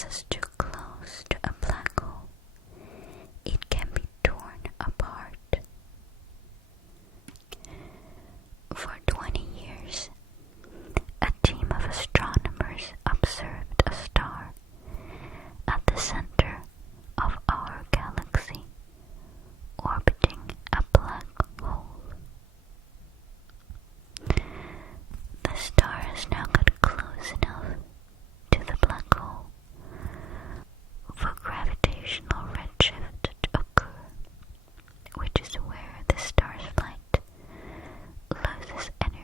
brings us too close to a black hole, it can be torn apart. For 20 years, a team of astronomers observed a star at the center of our galaxy, orbiting a black hole. The star has now got close enough to the black hole for gravitational redshift to occur, which is where the star's flight loses energy.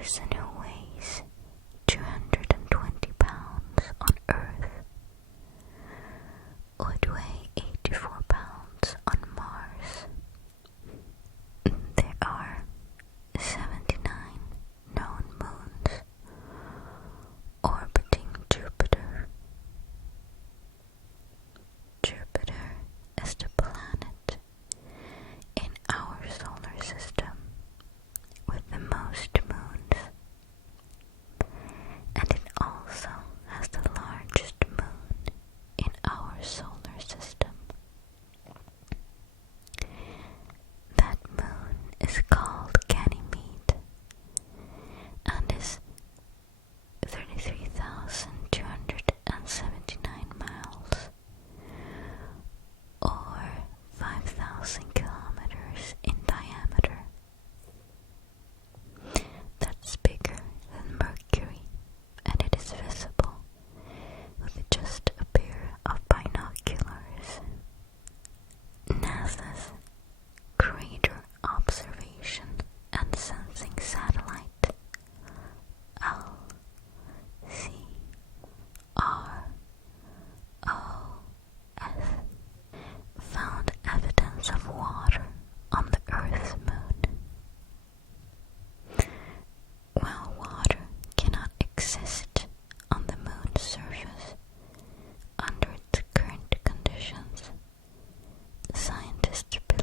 person who weighs 220 pounds on Earth would weigh 84 pounds on Mars. There are 79 known moons orbiting Jupiter. Jupiter is the planet in our solar system with the most moons, and it also has the largest moon in our solar system. That moon is called Ganymede and is 33,279 miles or 5,000 kilometers in diameter. That's bigger than Mercury, and it is visible with just a pair of binoculars. NASA's Crater Observation and Sensing Satellite LCROS found evidence of water on the Earth's moon. While water cannot exist on the moon's surface under its current conditions, scientists believe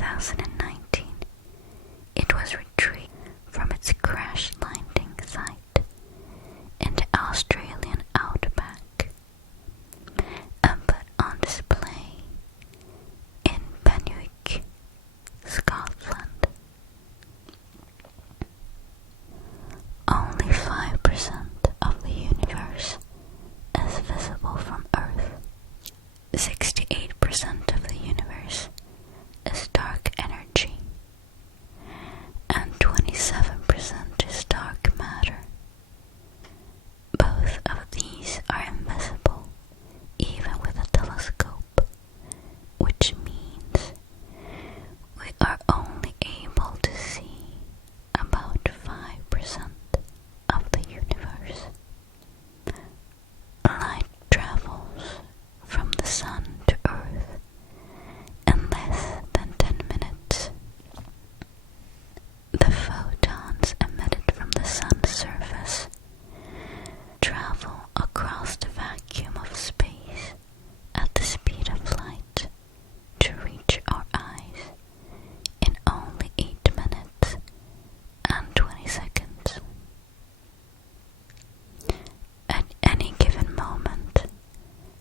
2019, it was retrieved from its crash landing site in the Australian outback and put on display in Benwick, Scotland. Only 5% of the universe is visible from Earth. 68% of the universe is dark energy, and 27% is dark matter. Both of these are invisible even with a telescope, which means we are only able to see about 5% of the universe. Light travels from the sun to Earth in less than 10 minutes. The photons emitted from the sun's surface travel across the vacuum of space at the speed of light to reach our eyes in only 8 minutes and 20 seconds. At any given moment,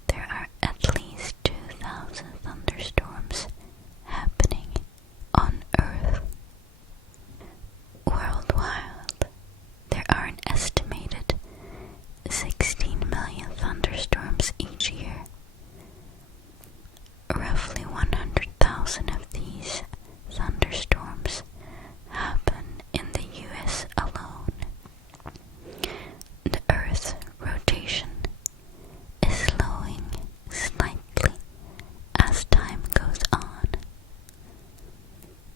there are at least 2,000 thunderstorms happening on Earth. Worldwide, there are an estimated 16 million thunderstorms each year. Roughly 100,000 of these thunderstorms happen in the US alone. The Earth's rotation is slowing slightly as time goes on.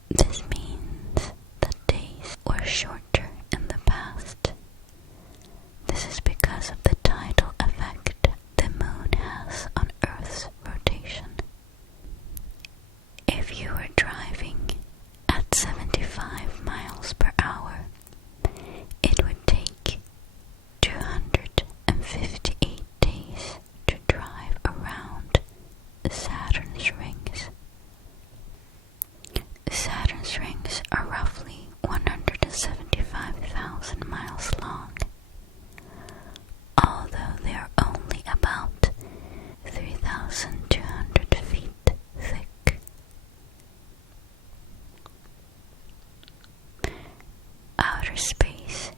This means that days were shorter in the past. This is because of the tidal effect the moon has on Earth's rotation. If you were driving at 75 miles per hour, it would take 258 days to drive around Saturn's rings. Saturn's rings are roughly 175,000 miles long, although they are only about 3,200 feet thick. Outer space